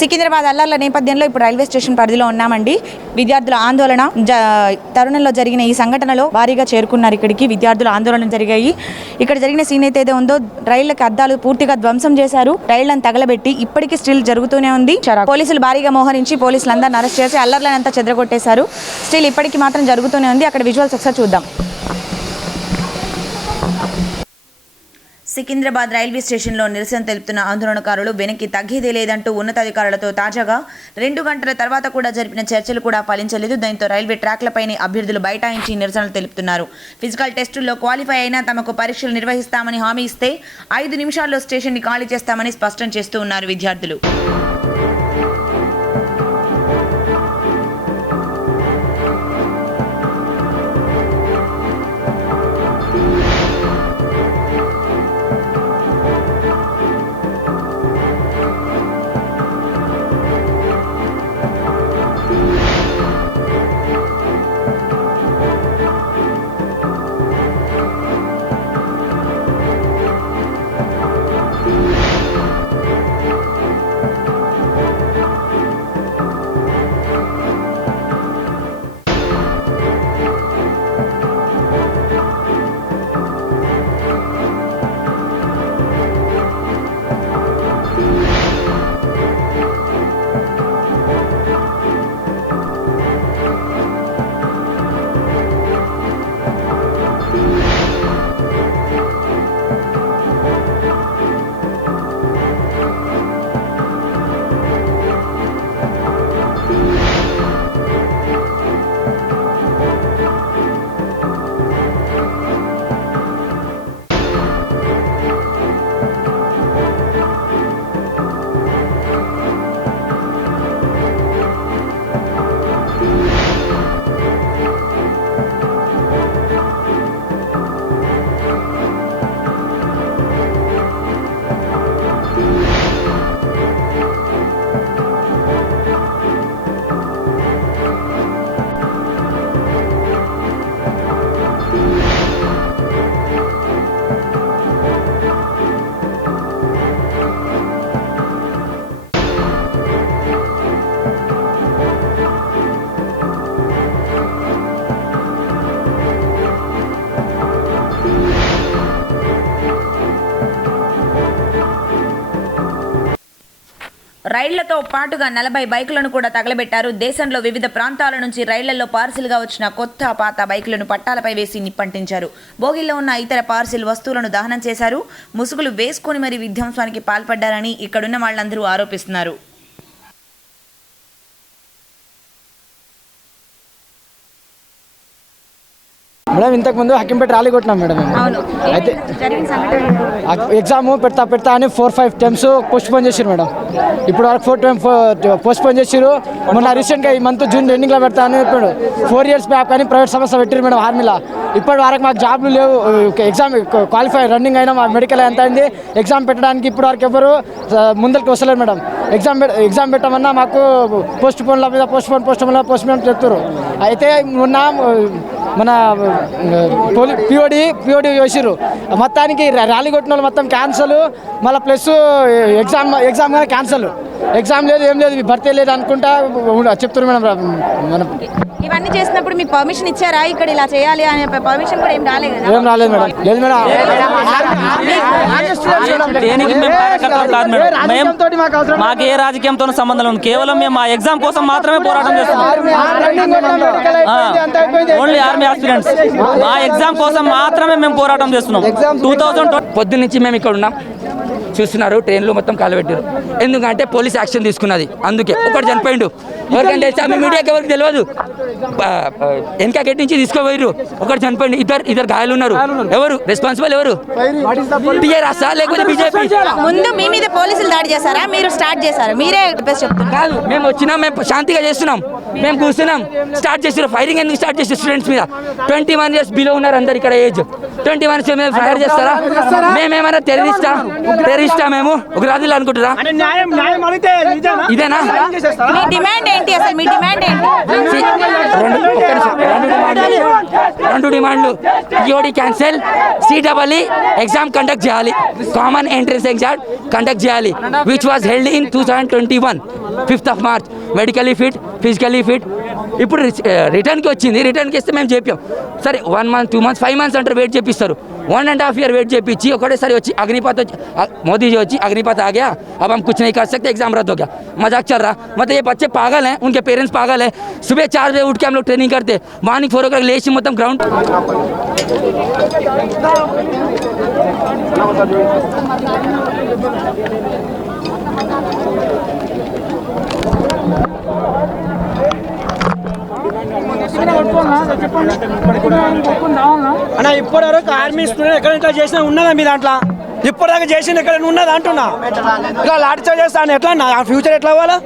సికింద్రాబాద్ అల్లర్ల నేపథ్యంలో ఇప్పుడు railway station పరిధిలో ఉన్నామండి. విద్యార్థుల ఆందోళన తరుణంలో జరిగిన ఈ సంఘటనలో భారీగా చేరుకున్నారు ఇక్కడికి విద్యార్థుల ఆందోళన జరిగాయి. ఇక్కడ జరిగిన సీన్ అయితే ఏదో ఉందో రైళ్ళకు అద్దాలు పూర్తిగా ధ్వంసం చేశారు. రైళ్ళను తగలబెట్టి ఇప్పటికీ స్టిల్ జరుగుతూనే ఉంది. పోలీసులు భారీగా మోహరించి పోలీసులందరిని అరెస్ట్ చేసి అల్లర్లను అంతా చెదరగొట్టేశారు. స్టిల్ ఇప్పటికీ మాత్రం జరుగుతూనే ఉంది. అక్కడ విజువల్స్ ఒకసారి చూద్దాం. సికింద్రాబాద్ రైల్వే స్టేషన్లో నిరసన తెలుపుతున్న ఆందోళనకారులు వెనక్కి తగ్గేదే లేదంటూ ఉన్నతాధికారులతో తాజాగా రెండు గంటల తర్వాత కూడా జరిపిన చర్చలు కూడా ఫలించలేదు. దీంతో రైల్వే ట్రాక్లపైనే అభ్యర్థులు బైఠాయించి నిరసనలు తెలుపుతున్నారు. ఫిజికల్ టెస్టుల్లో క్వాలిఫై అయినా తమకు పరీక్షలు నిర్వహిస్తామని హామీ ఇస్తే ఐదు నిమిషాల్లో స్టేషన్ని ఖాళీ చేస్తామని స్పష్టం చేస్తూ ఉన్నారు విద్యార్థులు. రైళ్ళతో పాటుగా నలభై బైకులను కూడా తగలబెట్టారు. దేశంలో వివిధ ప్రాంతాల నుంచి రైళ్ళలో పార్సిల్గా వచ్చిన కొత్త పాత బైకులను పట్టాలపై వేసి నిప్పంటించారు. బోగిల్లో ఉన్న ఇతర పార్సిల్ వస్తువులను దహనం చేశారు. ముసుగులు వేసుకొని మరి విధ్వంసానికి పాల్పడ్డారని ఇక్కడున్న వాళ్ళందరూ ఆరోపిస్తున్నారు. మేడం ఇంతకు ముందు హక్కింపేట ర్యాలీ కొట్టినాం మేడం అయితే ఎగ్జామ్ పెడతా పెడతా అని four five times postpone చేసిరు మేడం. ఇప్పుడు వరకు ఫోర్ టైమ్ పోస్ట్ పోన్ చేసిరు మొన్న రీసెంట్గా ఈ మంత్ జూన్ ఎండింగ్లో పెడతా అని చెప్పాడు. ఫోర్ ఇయర్స్ బ్యాక్ కానీ ప్రైవేట్ సంస్థ పెట్టిరు మేడం ఆర్మీలో. ఇప్పటి వరకు మాకు జాబ్లు లేవు. ఎగ్జామ్ క్వాలిఫై రన్నింగ్ అయినా మా మెడికల్ ఎంత అయింది. ఎగ్జామ్ పెట్టడానికి ఇప్పటి వరకు ఎవరు ముందరికి వస్తలేరు మేడం. ఎగ్జామ్ ఎగ్జామ్ పెట్టమన్నా మాకు పోస్ట్ పోన్ల మీద పోస్ట్ పోన్ పోస్ట్ పోన్ల పోస్ట్ పోన్ చెప్తారు అయితే మొన్న మన పోలీ పిఓడి పిఓడి వేసిర్రు మొత్తానికి ర్యాలీ కొట్టిన వాళ్ళు మొత్తం క్యాన్సల్ మళ్ళీ ప్లస్ ఎగ్జామ్ ఎగ్జామ్ కానీ క్యాన్సల్ ఎగ్జామ్ లేదు ఏం లేదు భర్తీ లేదు అనుకుంటా చెప్తున్నారు మేడం మనం ఇవన్నీ చేసినప్పుడు మీకు పర్మిషన్ ఇచ్చారా ఇక్కడ ఇలా చేయాలి అనే పర్మిషన్ కూడా ఏం రాలేదు కదా ఏం రాలేదు మేడం లేదు మేడం మాకు ఏ రాజకీయంతో సంబంధం లేదు కేవలం మేము మా ఎగ్జామ్ కోసం మాత్రమే పోరాటం చేస్తున్నాం ఓన్లీ ఆర్మీ ఆస్పిరెంట్స్ మా ఎగ్జామ్ కోసం మాత్రమే మేము పోరాటం చేస్తున్నాం టూ థౌజండ్ పొద్దు నుంచి మేము ఇక్కడ ఉన్నాం చూస్తున్నారు ట్రైన్లు మొత్తం కాలబెట్టారు ఎందుకంటే పోలీస్ యాక్షన్ తీసుకున్నది. అందుకే ఒకటి చనిపోయిండు. ఎవరికంటే మీ మీడియాకి ఎవరికి తెలియదు? వెనక గేట్ నుంచి తీసుకోపోయారు ఒకటి చనిపోయింది ఇద్దరు ఇద్దరు గాయాలు ఉన్నారు ఎవరు? రెస్పాన్సిబుల్ ఎవరు? టీఆర్ఎస్ లేకపోతే బీజేపీ? ముందు మీ మీద పోలీసులు దాడి చేశారా? మీరు స్టార్ట్ చేశారా? మీరే చెప్తున్నారు. మేము వచ్చినాం మేము శాంతిగా చేస్తున్నాం. మేము కూర్చున్నాం. స్టార్ట్ చేసారు ఫైరింగ్ ఎందుకు స్టార్ట్ చేసారు స్టూడెంట్స్ మీద? ట్వంటీ వన్ ఇయర్స్ బిలో ఉన్నారు అందరు ఇక్కడ ఏజ్. ట్వంటీ వన్ ఇయర్స్ మీద ఫైర్ చేస్తారా? మేమేమైనా టెర్రరిస్టా టెర్రరిస్టా మేము? ఒక రాజులు అనుకుంటారా న్యాయం న్యాయం అడిగితే ఇదేనా? ఇదేనా? మీ డిమాండ్ ఏంటి అసలు? మీ డిమాండ్ ఏంటి? రెండు డిమాండ్లు. రెండు డిమాండ్లు. TOD cancel CWE exam conduct చేయాలి. కామన్ ఎంట్రన్స్ ఎగ్జామ్ కండక్ట్ చేయాలి which was held in two thousand twenty one fifth of March medically fit physically fit ఇప్పుడు రిటర్న్కి వచ్చింది. రిటర్న్కి ఇస్తే మేము చెప్పాం. సరే one month two months five months అంటారు వెయిట్ చేపిస్తారు. one and half year wait చేపించి ఒకటేసారి వచ్చి अग्निपथ मोदी जी వచ్చి अग्निपथ आ गया अब हम कुछ नहीं कर सकते एग्जाम रद्द हो गया मजाक चल रहा मतलब ये बच्चे पागल हैं उनके पेरेंट्स पागल हैं सुबह चार बजे उठ के हम लोग ट्रेनिंग करते మార్నింగ్ ఫోర్ ఓ క్లాక్ లేచి మొత్తం గ్రౌండ్ అన్న ఇప్పటి వరకు ఆర్మీ స్టూడెంట్ ఎక్కడ ఇట్లా చేసినా ఉన్నదా మీ దాంట్లో? ఇప్పటిదాకా చేసింది ఎక్కడ ఉన్నదా అంటున్నా? ఇట్లా లాఠీ చార్జ్ చేస్తాను ఎట్లా నా ఫ్యూచర్ ఎట్లా అవ్వాలా?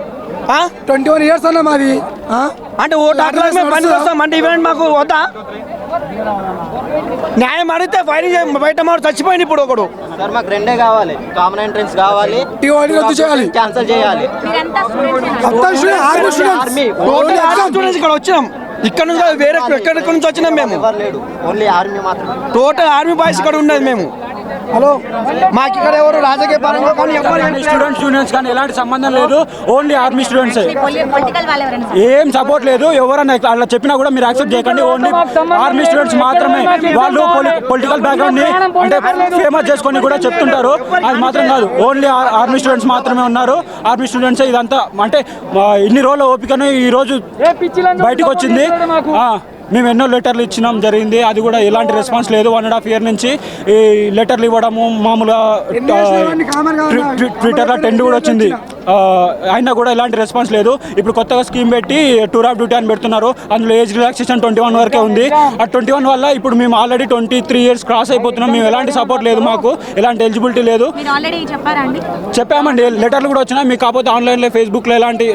ఆ? ట్వంటీ వన్ ఇయర్స్ అన్న మాది? అంటే ఓటు మేము పనికి వస్తాం అంటే ఈవెంట్ మాకు వద్దా? న్యాయం అడిగితే ఫైరింగ్ బయట మాట చచ్చిపోయింది ఇప్పుడు ఒకడు. సార్ మాకు రెండే కావాలి. కామన్ ఎంట్రన్స్ కావాలి. TOD రద్దు చేయాలి. క్యాన్సిల్ చేయాలి. ఇక్కడ వచ్చినాం. ఇక్కడ నుంచి వేరే ఎక్కడెక్కడ నుంచి వచ్చినాం మేము. టోటల్ ఆర్మీ బాయ్స్ ఇక్కడ ఉన్నది మేము. హలో? మాకు ఇక్కడ ఎవరు రాజకీయ పరంగా కానీ ఎవరు స్టూడెంట్స్ స్టూడెంట్స్ కానీ ఎలాంటి సంబంధం లేదు. ఓన్లీ ఆర్మీ స్టూడెంట్స్ ఏం సపోర్ట్ లేదు. ఎవరన్నా అలా చెప్పినా కూడా మీరు యాక్సెప్ట్ చేయకండి. ఓన్లీ ఆర్మీ స్టూడెంట్స్ మాత్రమే. వాళ్ళు పొలిటికల్ బ్యాక్గ్రౌండ్ని అంటే ఫేమస్ చేసుకొని కూడా చెప్తుంటారు. అది మాత్రం కాదు. ఓన్లీ ఆర్మీ స్టూడెంట్స్ మాత్రమే ఉన్నారు. ఆర్మీ స్టూడెంట్స్ ఇదంతా అంటే ఇన్ని రోజుల ఓపికను ఈ రోజు బయటకు వచ్చింది. ఆ, మేము ఎన్నో లెటర్లు ఇచ్చినాం జరిగింది. అది కూడా ఎలాంటి రెస్పాన్స్ లేదు. వన్ అండ్ హాఫ్ ఇయర్ నుంచి ఈ లెటర్లు ఇవ్వడము మామూలుగా ట్విట్టర్లో టెండ్ కూడా వచ్చింది. ఆ, అయినా కూడా ఎలాంటి రెస్పాన్స్ లేదు. ఇప్పుడు కొత్తగా స్కీమ్ పెట్టి టూర్ ఆఫ్ డ్యూటీ అని పెడుతున్నారు. అందులో ఏజ్ రిలాక్సేషన్ ట్వంటీ వన్ వరకే ఉంది. ఆ ట్వంటీ వన్ వల్ల ఇప్పుడు మేము already twenty three years cross అయిపోతున్నాం. మేము ఎలాంటి సపోర్ట్ లేదు మాకు. ఎలాంటి ఎలిజిబిలిటీ లేదు. చెప్పామండి. లెటర్లు కూడా వచ్చినాయి మీకు కాకపోతే ఆన్లైన్లో ఫేస్బుక్లో ఎలాంటి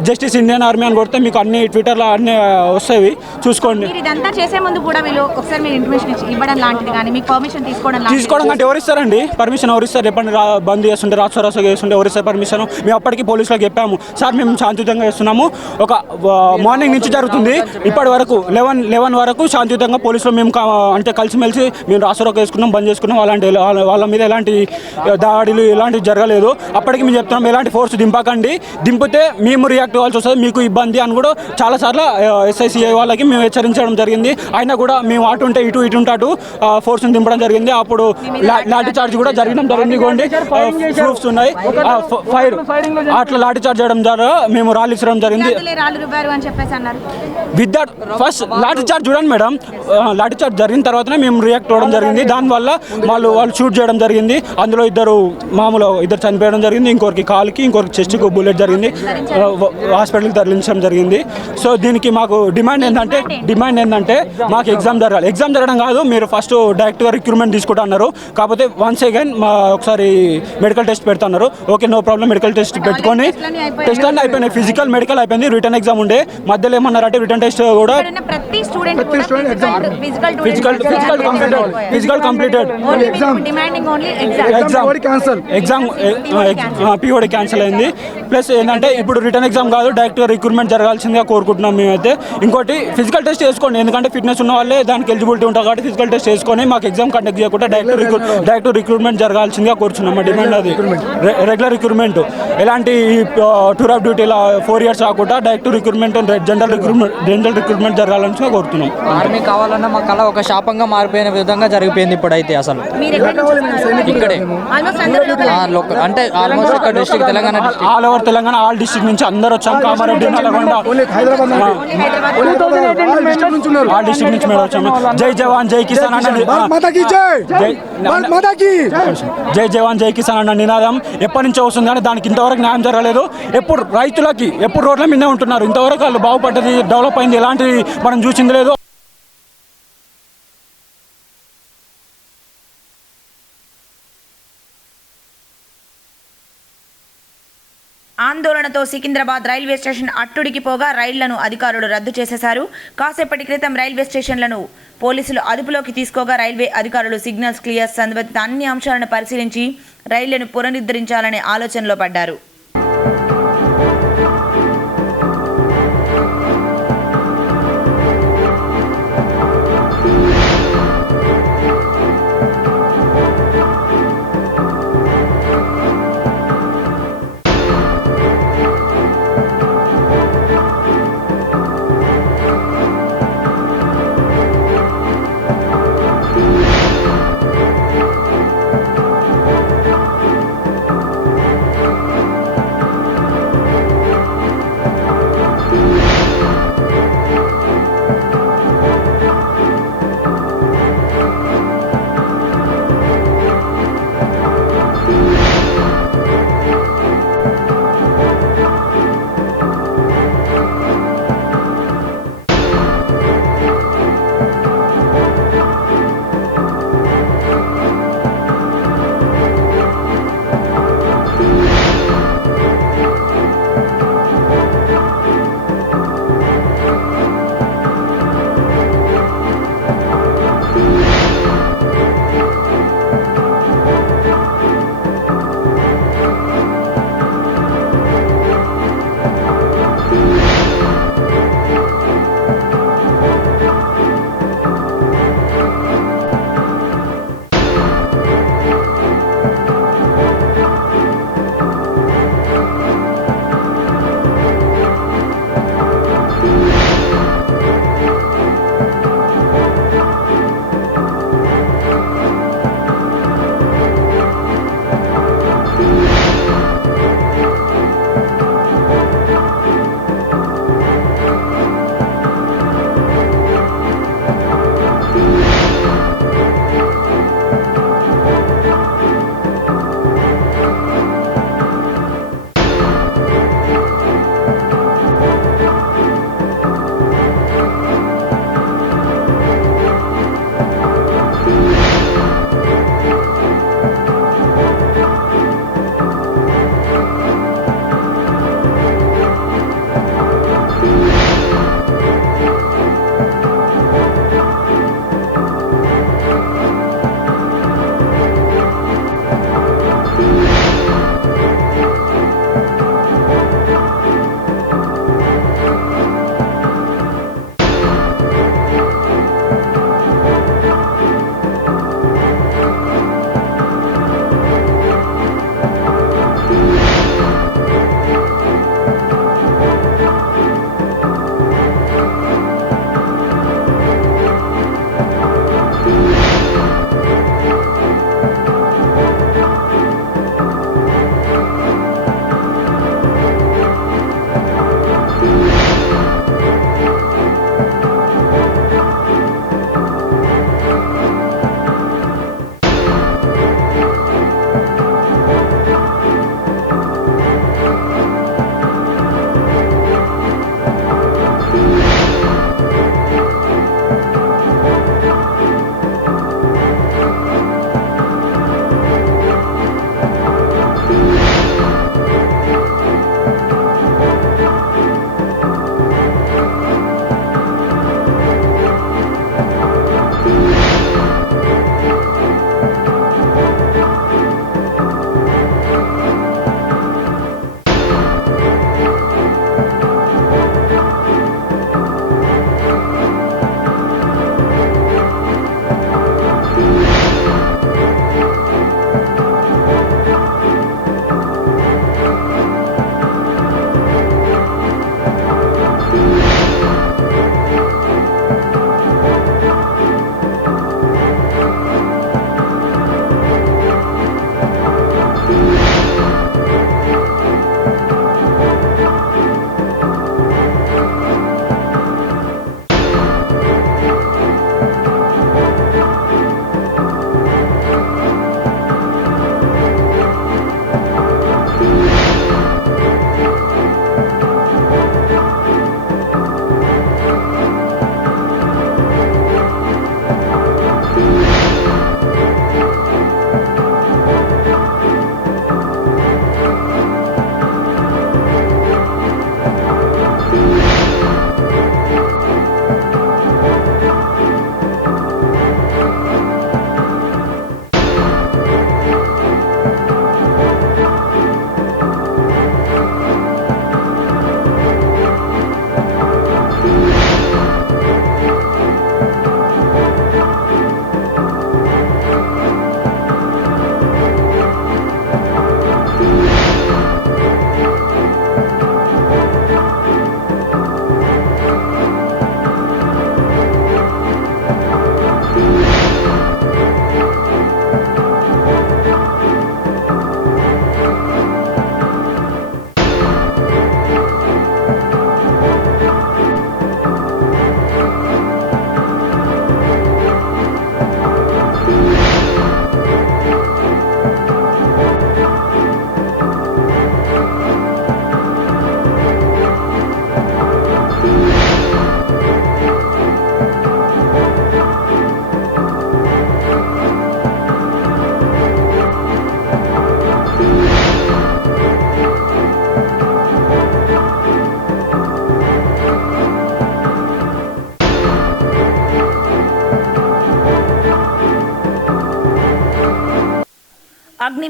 జస్టిస్ ఇండియన్ ఆర్మీ అని కొడితే మీకు అన్ని ట్విట్టర్లో అన్ని వస్తాయి. చూసుకోండి. మీరు ఇదంతా చేసే ముందు కూడా వీళ్ళు ఒకసారి మీరు ఇన్ఫర్మేషన్ ఇవ్వడం లాంటిది కానీ మీకు పర్మిషన్ తీసుకోవడం తీసుకోవడం అంటే ఎవరు ఇస్తారండి పర్మిషన్ ఎవరు ఇస్తారు చెప్పండి బంద్ చేస్తుంటే రాష్ట్ర రాష్ట్ర చేస్తుంటే ఎవరు ఇస్తారు పర్మిషన్ మేము అప్పటికి పోలీసులకు చెప్పాము. సార్ మేము శాంతియుతంగా చేస్తున్నాము. ఒక మార్నింగ్ నుంచి జరుగుతుంది. ఇప్పటి వరకు లెవెన్ లెవెన్ వరకు శాంతియుతంగా పోలీసులు మేము అంటే కలిసిమెలిసి మేము రాష్ట్ర వేసుకున్నాం బంద్ చేసుకున్నాం. అలాంటి వాళ్ళ మీద ఎలాంటి దాడులు ఎలాంటివి జరగలేదు. అప్పటికి మేము చెప్తున్నాం ఎలాంటి ఫోర్స్ దింపకండి. దింపితే మేము రియాక్ట్ అవ్వాల్సి వస్తుంది మీకు ఇబ్బంది అని కూడా చాలాసార్లు ఎస్ఐసిఐ వాళ్ళకి మేము హెచ్చరించడం జరిగింది. అయినా కూడా మేము అటు ఉంటే ఇటు ఇటు ఉంటే అటు ఫోర్స్ని దింపడం జరిగింది. అప్పుడు లాఠీ చార్జ్ కూడా జరగడం జరిగింది ఇదిగోండి ప్రూఫ్స్ ఉన్నాయి. ఫైర్ అట్లా లాఠీ చార్జ్ చేయడం ద్వారా మేము రాళ్ళు ఇచ్చడం జరిగింది వితౌట్ ఫస్ట్ లాఠీ చార్జ్ చూడండి మేడం. లాఠీ చార్జ్ జరిగిన తర్వాతనే మేము రియాక్ట్ అవ్వడం జరిగింది. దానివల్ల వాళ్ళు వాళ్ళు షూట్ చేయడం జరిగింది. అందులో ఇద్దరు మామూలు ఇద్దరు చనిపోయడం జరిగింది. ఇంకొకరికి కాలుకి ఇంకొకరికి చెస్ట్కి బుల్లెట్ జరిగింది. హాస్పిటల్కి తరలించడం జరిగింది. సో దీనికి మాకు డిమాండ్ ఏంటంటే డిమాండ్ ఏంటంటే మాకు ఎగ్జామ్ జరగాలి. ఎగ్జామ్ జరగడం కాదు మీరు ఫస్ట్ డైరెక్ట్గా రిక్రూట్మెంట్ తీసుకుంటా అన్నారు. కాకపోతే వన్స్ అగైన్ మా ఒకసారి మెడికల్ టెస్ట్ పెడుతున్నారు. Okay no problem medical test పెట్టుకొని. టెస్ట్ అన్నీ అయిపోయినాయి. ఫిజికల్ మెడికల్ అయిపోయింది. రిటర్న్ ఎగ్జామ్ ఉండే. మధ్యలో ఏమన్నారంటే రిటర్న్ టెస్ట్ కూడా ప్రతి student. Physical completed physical completed demanding only exam exam POD cancel అయింది. ప్లస్ ఏంటంటే ఇప్పుడు రిటర్న్ ఎగ్జామ్ కాదు డైరెక్ట్ రిక్రూట్మెంట్ జరగాల్సిందిగా కోరుకుంటున్నాం మేమైతే. ఇంకోటి ఫిజికల్ టెస్ట్ చేసుకోండి. ఎందుకంటే ఫిట్నెస్ ఉన్న వాళ్ళే దానికి ఎలిజిబిలిటీ ఉంటారు కాబట్టి ఫిజికల్ టెస్ట్ చేసుకొని మాకు ఎగ్జామ్ కండక్ట్ చేయకుండా డైరెక్ట్ రిక్రూ డైరెక్ట్ రిక్రూట్మెంట్ జరగాల్సిందిగా కోరుచున్నాం. మా డిమాండ్ అది. రెగ్యులర్ రిక్రూట్మెంట్ ఎలాంటి tour of duty four years కాకుండా direct recruitment general recruitment general recruitment జరగాలని కోరుతున్నాం. ఆర్మీ కావాలన్నా మా కళ ఒక శాపంగా మారిపోయిన విధంగా జరిగిపోయింది ఇప్పుడైతే అసలు? ఇక్కడే. అంటే ఆల్మోస్ట్ ఇక్కడ district Telangana. All over Telangana all district నుంచి అందరూ వచ్చాం. కామారెడ్డి నల్గొండ ఆ డిస్ట్రిక్ట్ నుంచి మేము వచ్చాము. జై జవాన్ జై కిసాన్ మాతాకి జై. జవాన్ జై కిసాన్ అన్న నినాదం. ఎప్పటి నుంచో వస్తుంది కానీ దానికి ఇంతవరకు న్యాయం జరగలేదు. ఎప్పుడు రైతులకి ఎప్పుడు రోడ్ల మీదే ఉంటున్నారు. ఇంతవరకు వాళ్ళు బాగుపడ్డది డెవలప్ అయింది. ఎలాంటి మనం చూసింది లేదు. ఆందోళనతో సికింద్రాబాద్ రైల్వే స్టేషన్ అట్టుడికి పోగా రైళ్ళను అధికారులు రద్దు చేసేశారు. కాసేపటి క్రితం రైల్వే స్టేషన్లను పోలీసులు అదుపులోకి తీసుకోగా రైల్వే అధికారులు సిగ్నల్స్ క్లియర్ సంబంధిత అన్ని అంశాలను పరిశీలించి రైళ్ళను పునరుద్ధరించాలనే ఆలోచనలో పడ్డారు.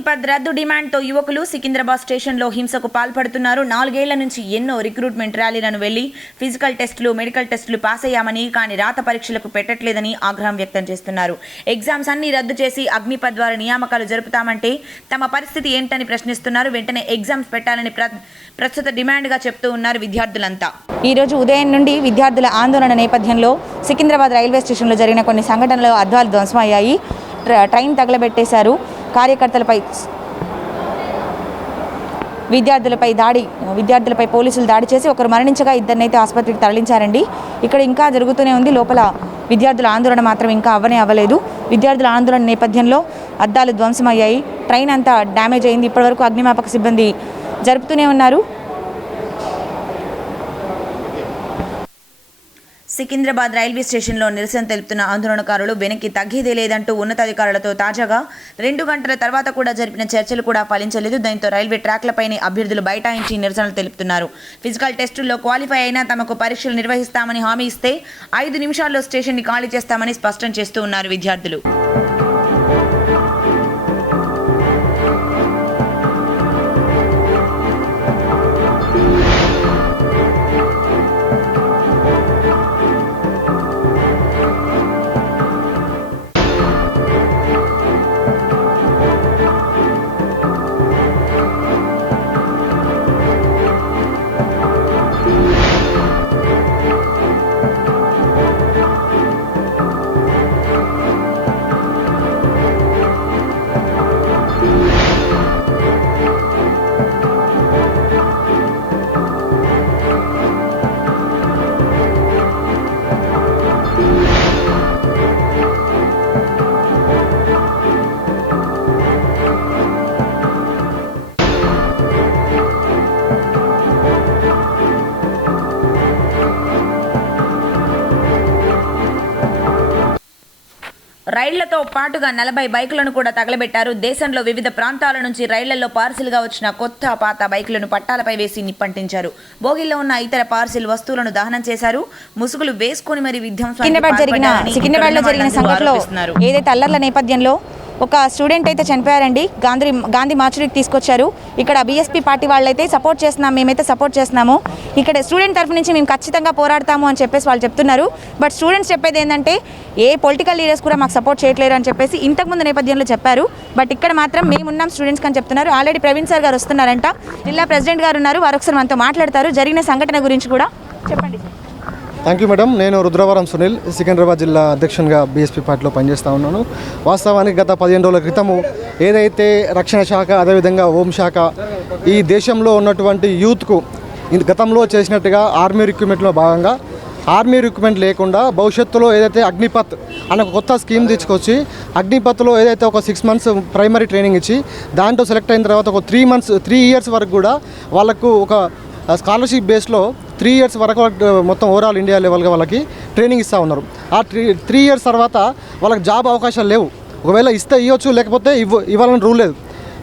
అగ్నిపథ్ రద్దు డిమాండ్తో యువకులు సికింద్రాబాద్ స్టేషన్లో హింసకు పాల్పడుతున్నారు. నాలుగేళ్ళ నుంచి ఎన్నో రిక్రూట్మెంట్ ర్యాలీలను వెళ్ళి ఫిజికల్ టెస్టులు మెడికల్ టెస్టులు పాస్ అయ్యామని కానీ రాత పరీక్షలకు పెట్టట్లేదని ఆగ్రహం వ్యక్తం చేస్తున్నారు. ఎగ్జామ్స్ అన్ని రద్దు చేసి అగ్నిపథ్ ద్వారా నియామకాలు జరుపుతామంటే తమ పరిస్థితి ఏంటని ప్రశ్నిస్తున్నారు. వెంటనే ఎగ్జామ్స్ పెట్టాలని ప్ర ప్రస్తుత డిమాండ్గా చెప్తూ ఉన్నారు విద్యార్థులంతా. ఈ రోజు ఉదయం నుండి విద్యార్థుల ఆందోళన నేపథ్యంలో సికింద్రాబాద్ రైల్వే స్టేషన్లో జరిగిన కొన్ని సంఘటనలు అద్వాలు ధ్వంసమయ్యాయి. ట్రైన్ తగలబెట్టేశారు. కార్యకర్తలపై విద్యార్థులపై దాడి విద్యార్థులపై పోలీసులు దాడి చేసి ఒకరు మరణించగా ఇద్దరినైతే ఆసుపత్రికి తరలించారండి. ఇక్కడ ఇంకా జరుగుతూనే ఉంది. లోపల విద్యార్థుల ఆందోళన మాత్రం ఇంకా అవ్వనే అవ్వలేదు. విద్యార్థుల ఆందోళన నేపథ్యంలో అద్దాలు ధ్వంసమయ్యాయి. ట్రైన్ అంతా డ్యామేజ్ అయింది. ఇప్పటివరకు అగ్నిమాపక సిబ్బంది జరుపుతూనే ఉన్నారు. సికింద్రాబాద్ రైల్వే స్టేషన్లో నిరసన తెలుపుతున్న ఆందోళనకారులు వెనక్కి తగ్గేదే లేదంటూ ఉన్నతాధికారులతో తాజాగా రెండు గంటల తర్వాత కూడా జరిపిన చర్చలు కూడా ఫలించలేదు. దీంతో రైల్వే ట్రాక్లపైనే అభ్యర్థులు బైఠాయించి నిరసనలు తెలుపుతున్నారు. ఫిజికల్ టెస్టుల్లో క్వాలిఫై అయినా తమకు పరీక్షలు నిర్వహిస్తామని హామీ ఇస్తే ఐదు నిమిషాల్లో స్టేషన్ని ఖాళీ చేస్తామని స్పష్టం చేస్తూ ఉన్నారు విద్యార్థులు. పాటుగా నలభై బైకులను కూడా తగలబెట్టారు. దేశంలో వివిధ ప్రాంతాల నుంచి రైళ్ళలో పార్సిల్గా వచ్చిన కొత్త పాత బైకులను పట్టాలపై వేసి నిప్పంటించారు. బోగిల్లో ఉన్న ఇతర పార్సిల్ వస్తువులను దహనం చేశారు. ముసుగులు వేసుకుని మరి విధ్వంసం జరిగిన జరిగిన సంఘటనలో ఏదైతే అల్లర్ల నేపథ్యంలో ఒక స్టూడెంట్ అయితే చనిపోయారండి. గాంధీ గాంధీ మార్చురికి తీసుకొచ్చారు. ఇక్కడ బీఎస్పీ పార్టీ వాళ్ళైతే సపోర్ట్ చేస్తున్నాం మేమైతే సపోర్ట్ చేస్తున్నాము. ఇక్కడ స్టూడెంట్ తరఫు నుంచి మేము ఖచ్చితంగా పోరాడతాము అని చెప్పేసి వాళ్ళు చెప్తున్నారు. బట్ స్టూడెంట్స్ చెప్పేది ఏంటంటే ఏ పొలిటికల్ లీడర్స్ కూడా మాకు సపోర్ట్ చేయట్లేరు అని చెప్పేసి ఇంతకుముందు నేపథ్యంలో చెప్పారు. బట్ ఇక్కడ మాత్రం మేమున్నాం స్టూడెంట్స్ అని చెప్తున్నారు. ఆల్రెడీ ప్రవీణ్ సార్ గారు వస్తున్నారంట. జిల్లా ప్రెసిడెంట్ గారు ఉన్నారు. వారు ఒకసారి మనతో మాట్లాడతారు. జరిగిన సంఘటన గురించి కూడా చెప్పండి థ్యాంక్ యూ మేడం నేను రుద్రవరం సునీల్ సికింద్రాబాద్ జిల్లా అధ్యక్షునిగా బీఎస్పీ పార్టీలో పనిచేస్తూ ఉన్నాను. వాస్తవానికి గత పదిహేను రోజుల క్రితము ఏదైతే రక్షణ శాఖ అదేవిధంగా హోంశాఖ ఈ దేశంలో ఉన్నటువంటి యూత్కు గతంలో చేసినట్టుగా ఆర్మీ రిక్రూట్మెంట్లో భాగంగా ఆర్మీ రిక్రూట్మెంట్ లేకుండా భవిష్యత్తులో ఏదైతే అగ్నిపత్ అనే ఒక కొత్త స్కీమ్ తీసుకొచ్చి అగ్నిపత్లో ఏదైతే ఒక సిక్స్ మంత్స్ ప్రైమరీ ట్రైనింగ్ ఇచ్చి దాంట్లో సెలెక్ట్ అయిన తర్వాత ఒక త్రీ మంత్స్ త్రీ ఇయర్స్ వరకు కూడా వాళ్ళకు ఒక స్కాలర్షిప్ బేస్లో త్రీ ఇయర్స్ వరకు మొత్తం ఓవరాల్ ఇండియా లెవెల్గా వాళ్ళకి ట్రైనింగ్ ఇస్తూ ఉన్నారు. ఆ త్రీ త్రీ ఇయర్స్ తర్వాత వాళ్ళకి జాబ్ అవకాశాలు లేవు. ఒకవేళ ఇస్తే ఇవ్వచ్చు లేకపోతే ఇవ్వ ఇవ్వాలని రూల్ లేదు.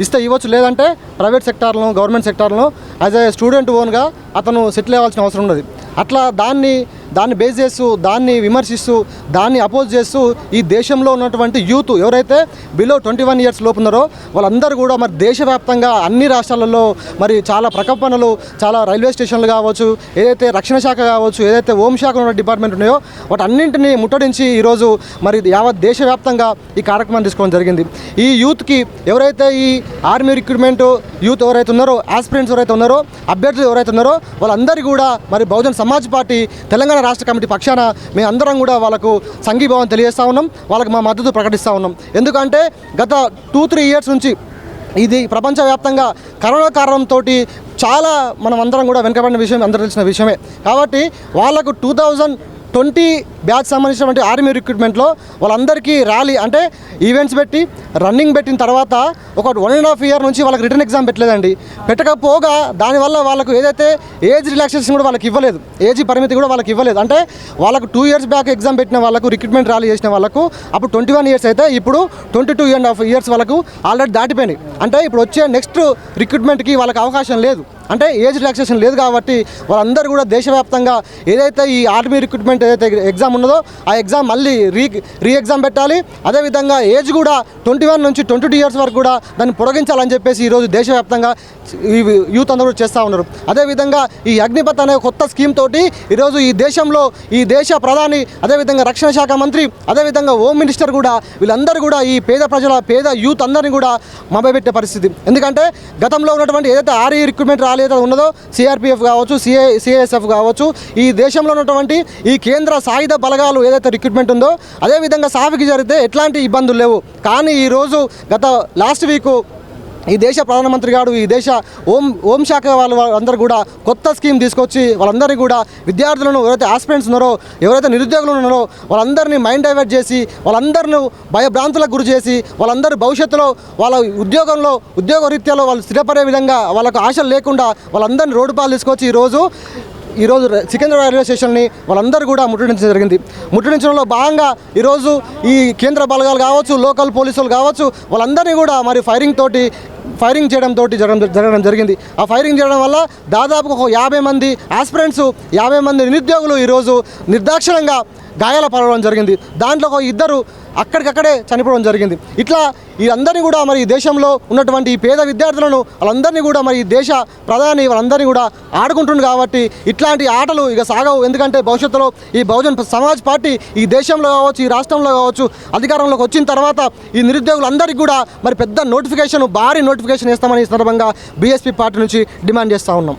ఇస్తే ఇవ్వచ్చు లేదంటే ప్రైవేట్ సెక్టార్లో గవర్నమెంట్ సెక్టార్లో యాజ్ ఏ స్టూడెంట్ ఓన్గా అతను సెటిల్ అవ్వాల్సిన అవసరం ఉండదు. అట్లా దాన్ని దాన్ని బేస్ చేస్తూ దాన్ని విమర్శిస్తూ దాన్ని అపోజ్ చేస్తూ ఈ దేశంలో ఉన్నటువంటి యూత్ ఎవరైతే బిలో ట్వంటీ వన్ ఇయర్స్ లోపు ఉన్నారో వాళ్ళందరూ కూడా మరి దేశవ్యాప్తంగా అన్ని రాష్ట్రాలలో మరి చాలా ప్రకంపనలు చాలా రైల్వే స్టేషన్లు కావచ్చు ఏదైతే రక్షణ శాఖ కావచ్చు ఏదైతే హోంశాఖ ఉన్న డిపార్ట్మెంట్ ఉన్నాయో వాటన్నింటినీ ముట్టడించి ఈరోజు మరి యావత్ దేశవ్యాప్తంగా ఈ కార్యక్రమం తీసుకోవడం జరిగింది. ఈ యూత్కి ఎవరైతే ఈ ఆర్మీ రిక్రూట్మెంట్ యూత్ ఎవరైతే ఉన్నారో ఆస్పిరెంట్స్ ఎవరైతే ఉన్నారో అభ్యర్థులు ఎవరైతే ఉన్నారో వాళ్ళందరూ కూడా మరి బహుజన్ సమాజ్ పార్టీ తెలంగాణ రాష్ట్ర కమిటీ పక్షాన మేము అందరం కూడా వాళ్ళకు సంఘీభావం తెలియజేస్తూ ఉన్నాం వాళ్ళకి మా మద్దతు ప్రకటిస్తూ ఉన్నాం. ఎందుకంటే గత టూ త్రీ ఇయర్స్ నుంచి ఇది ప్రపంచవ్యాప్తంగా కరోనా కారణంతో చాలా మనం అందరం కూడా వెనుకబడిన విషయం అందరూ తెలిసిన విషయమే. కాబట్టి వాళ్ళకు టూ థౌజండ్ ట్వంటీ బ్యాచ్ సంబంధించినటువంటి ఆర్మీ రిక్రూట్మెంట్లో వాళ్ళందరికీ ర్యాలీ అంటే ఈవెంట్స్ పెట్టి రన్నింగ్ పెట్టిన తర్వాత ఒక వన్ అండ్ హాఫ్ ఇయర్ నుంచి వాళ్ళకి రిటర్న్ ఎగ్జామ్ పెట్టలేదండి. పెట్టకపోగా దానివల్ల వాళ్ళకు ఏదైతే ఏజ్ రిలాక్సేషన్ కూడా వాళ్ళకి ఇవ్వలేదు ఏజ్ పరిమితి కూడా వాళ్ళకి ఇవ్వలేదు. అంటే వాళ్ళకు టూ ఇయర్స్ బ్యాక్ ఎగ్జామ్ పెట్టిన వాళ్ళకు రిక్రూట్మెంట్ ర్యాలీ చేసిన వాళ్ళకు అప్పుడు ట్వంటీ వన్ ఇయర్స్ అయితే ఇప్పుడు twenty two and half years వాళ్ళకు ఆల్రెడీ దాటిపోయినాయి. అంటే ఇప్పుడు వచ్చే నెక్స్ట్ రిక్రూట్మెంట్కి వాళ్ళకి అవకాశం లేదు. అంటే ఏజ్ రిలాక్సేషన్ లేదు కాబట్టి వాళ్ళందరూ కూడా దేశవ్యాప్తంగా ఏదైతే ఈ ఆర్మీ రిక్రూట్మెంట్ ఏదైతే ఎగ్జామ్ ఉన్నదో ఆ ఎగ్జామ్ మళ్ళీ రీ రీ ఎగ్జామ్ పెట్టాలి. అదేవిధంగా ఏజ్ కూడా ట్వంటీ వన్ నుంచి ట్వంటీ టూ ఇయర్స్ వరకు కూడా దాన్ని పొడిగించాలని చెప్పేసి ఈరోజు దేశవ్యాప్తంగా ఈ యూత్ అందరూ చేస్తూ ఉన్నారు. అదేవిధంగా ఈ అగ్నిపథ్ అనే కొత్త స్కీమ్ తోటి ఈరోజు ఈ దేశంలో ఈ దేశ ప్రధాని అదేవిధంగా రక్షణ శాఖ మంత్రి అదేవిధంగా హోమ్ మినిస్టర్ కూడా వీళ్ళందరూ కూడా ఈ పేద ప్రజల పేద యూత్ అందరినీ కూడా మభయపెట్టే పరిస్థితి. ఎందుకంటే గతంలో ఉన్నటువంటి ఏదైతే ఆర్ఈ రిక్రూట్మెంట్ రాలేదో ఉన్నదో సిఆర్పిఎఫ్ కావచ్చు సిఏ సిఐఎస్ఎఫ్ కావచ్చు ఈ దేశంలో ఉన్నటువంటి ఈ కేంద్ర సాయుధ బలగాలు ఏదైతే రిక్రూట్మెంట్ ఉందో అదేవిధంగా సాఫీకి జరిగితే ఎట్లాంటి ఇబ్బందులు లేవు. కానీ ఈరోజు గత లాస్ట్ వీక్ ఈ దేశ ప్రధానమంత్రి గారు ఈ దేశ హోం హోంశాఖ వాళ్ళు అందరూ కూడా కొత్త స్కీమ్ తీసుకొచ్చి వాళ్ళందరినీ కూడా విద్యార్థులను ఎవరైతే ఆస్పిరెంట్స్ ఉన్నారో ఎవరైతే నిరుద్యోగులు ఉన్నారో వాళ్ళందరినీ మైండ్ డైవర్ట్ చేసి వాళ్ళందరిని భయభ్రాంతులకు గురి చేసి వాళ్ళందరూ భవిష్యత్తులో వాళ్ళ ఉద్యోగంలో ఉద్యోగ రీత్యాలో వాళ్ళు స్థిరపడే విధంగా వాళ్ళకు ఆశలు లేకుండా వాళ్ళందరినీ రోడ్డు పాలు తీసుకొచ్చి ఈరోజు ఈరోజు సికింద్రాబాద్ రైల్వే స్టేషన్ని వాళ్ళందరూ కూడా ముట్టడించడం జరిగింది. ముట్టడించడంలో భాగంగా ఈరోజు ఈ కేంద్ర బలగాలు కావచ్చు లోకల్ పోలీసులు కావచ్చు వాళ్ళందరినీ కూడా మరి ఫైరింగ్ తోటి ఫైరింగ్ చేయడం తోటి జరగడం జరగడం జరిగింది. ఆ ఫైరింగ్ చేయడం వల్ల దాదాపు ఒక యాభై మంది ఆస్పిరెంట్స్ యాభై మంది నిరుద్యోగులు ఈరోజు నిర్దాక్షిణ్యంగా గాయాల పడడం జరిగింది. దాంట్లో ఒక ఇద్దరు అక్కడికక్కడే చనిపోవడం జరిగింది. ఇట్లా వీరందరినీ కూడా మరి ఈ దేశంలో ఉన్నటువంటి ఈ పేద విద్యార్థులను వాళ్ళందరినీ కూడా మరి ఈ దేశ ప్రధాని వాళ్ళందరినీ కూడా ఆడుకుంటుంది కాబట్టి ఇట్లాంటి ఆటలు ఇక సాగవు. ఎందుకంటే భవిష్యత్తులో ఈ బహుజన్ సమాజ్ పార్టీ ఈ దేశంలో కావచ్చు ఈ రాష్ట్రంలో కావచ్చు అధికారంలోకి వచ్చిన తర్వాత ఈ నిరుద్యోగులందరికీ కూడా మరి పెద్ద నోటిఫికేషన్ భారీ నోటిఫికేషన్ ఇస్తామని ఈ సందర్భంగా బీఎస్పీ పార్టీ నుంచి డిమాండ్ చేస్తూ ఉన్నాం.